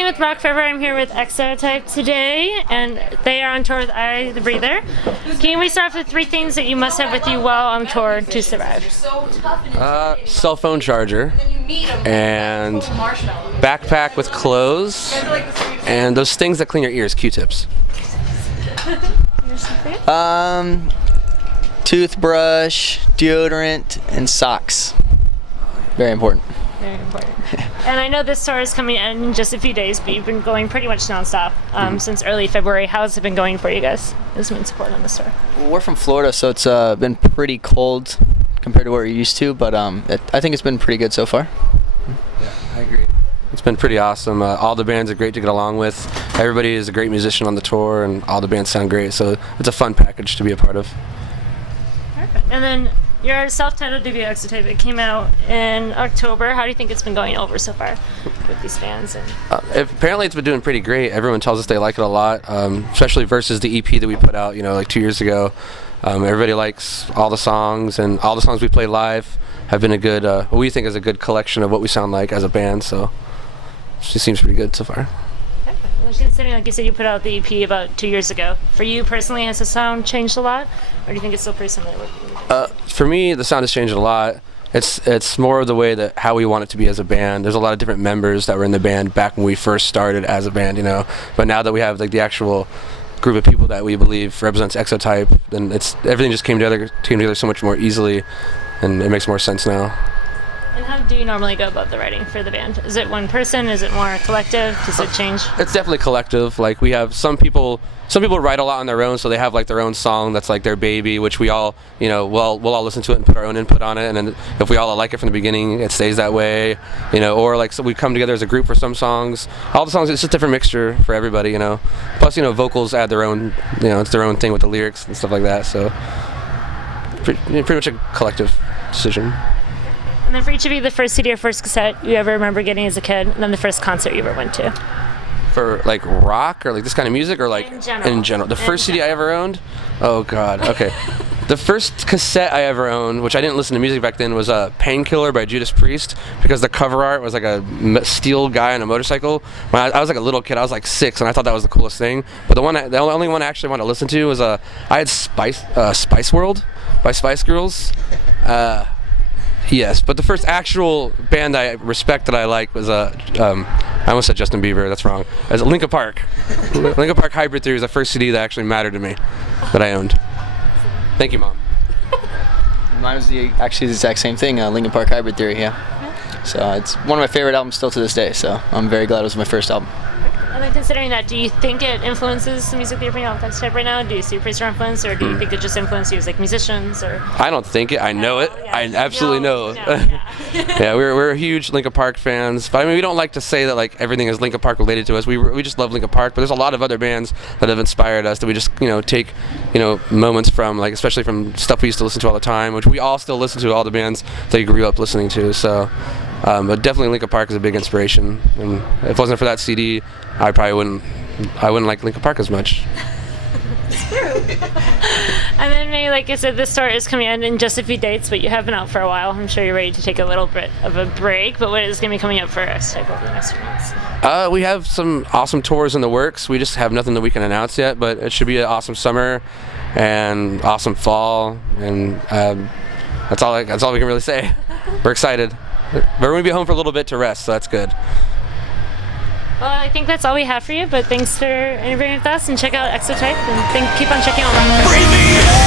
Dealing with Rock Fervor, I'm here with Exotype today, and they are on tour with I, the Breather. Can we start off with 3 things that you must have with you while on tour to survive? Cell phone charger, and backpack with clothes, and those things that clean your ears, Q-tips. Toothbrush, deodorant, and socks. Very important. Very important. And I know this tour is coming in just a few days, but you've been going pretty much nonstop since early February. How has it been going for you guys? This means support on this tour. Well, we're from Florida, so it's been pretty cold compared to what we're used to, but I think it's been pretty good so far. Yeah, I agree. It's been pretty awesome. All the bands are great to get along with. Everybody is a great musician on the tour, and all the bands sound great, so it's a fun package to be a part of. Perfect. And then your self-titled debut, Exotype, it came out in October. How do you think it's been going over so far with these fans? And apparently it's been doing pretty great. Everyone tells us they like it a lot, especially versus the EP that we put out, like 2 years ago. Everybody likes all the songs, and all the songs we play live have been a good, what we think is a good collection of what we sound like as a band, so it seems pretty good so far. Well, considering, like you said, you put out the EP about 2 years ago. For you personally, has the sound changed a lot, or do you think it's still pretty similar? For me, the sound has changed a lot. It's more of the way that how we want it to be as a band. There's a lot of different members that were in the band back when we first started as a band, But now that we have like the actual group of people that we believe represents Exotype, then everything just came together so much more easily, and it makes more sense now. And how do you normally go about the writing for the band? Is it one person? Is it more collective? Does it change? It's definitely collective. Like we have some people write a lot on their own, so they have like their own song that's like their baby, which we all, we'll all listen to it and put our own input on it. And then if we all like it from the beginning, it stays that way, Or like so we come together as a group for some songs. All the songs, it's just a different mixture for everybody, Plus, vocals add their own, it's their own thing with the lyrics and stuff like that. So pretty much a collective decision. And then for each of you, the first CD or first cassette you ever remember getting as a kid, and then the first concert you ever went to? For like rock or like this kind of music, or like in general? The first CD I ever owned? Oh God, okay. The first cassette I ever owned, which I didn't listen to music back then, was Painkiller by Judas Priest, because the cover art was like a steel guy on a motorcycle. When I was like a little kid, I was like 6, and I thought that was the coolest thing. But the only one I actually wanted to listen to was I had Spice World by Spice Girls. Yes, but the first actual band I respect that I like was I almost said Justin Bieber. That's wrong. As Linkin Park. Linkin Park Hybrid Theory was the first CD that actually mattered to me that I owned. Thank you, Mom. Mine was actually the exact same thing, Linkin Park Hybrid Theory, yeah. So it's one of my favorite albums still to this day, so I'm very glad it was my first album. And then considering that, do you think it influences the music that you're putting out with Exotype right now? Do you see a pretty strong influence, or do you think it just influences you as like musicians? Or I don't think it. I know it. Yeah. I absolutely know. Yeah, we're huge Linkin Park fans, but I mean we don't like to say that like everything is Linkin Park related to us. We just love Linkin Park, but there's a lot of other bands that have inspired us that we just take moments from, like especially from stuff we used to listen to all the time, which we all still listen to, all the bands that you grew up listening to. So. But definitely Linkin Park is a big inspiration, and if it wasn't for that CD, I wouldn't like Linkin Park as much. It's true. And then maybe, like I said, this tour is coming in just a few dates, but you have been out for a while. I'm sure you're ready to take a little bit of a break, but what is going to be coming up for Exotype over the next few months? We have some awesome tours in the works. We just have nothing that we can announce yet, but it should be an awesome summer and awesome fall, and that's all we can really say. We're excited. But we're going to be home for a little bit to rest, so that's good. Well, I think that's all we have for you, but thanks for interviewing with us, and check out Exotype, and keep on checking out LifeReaper.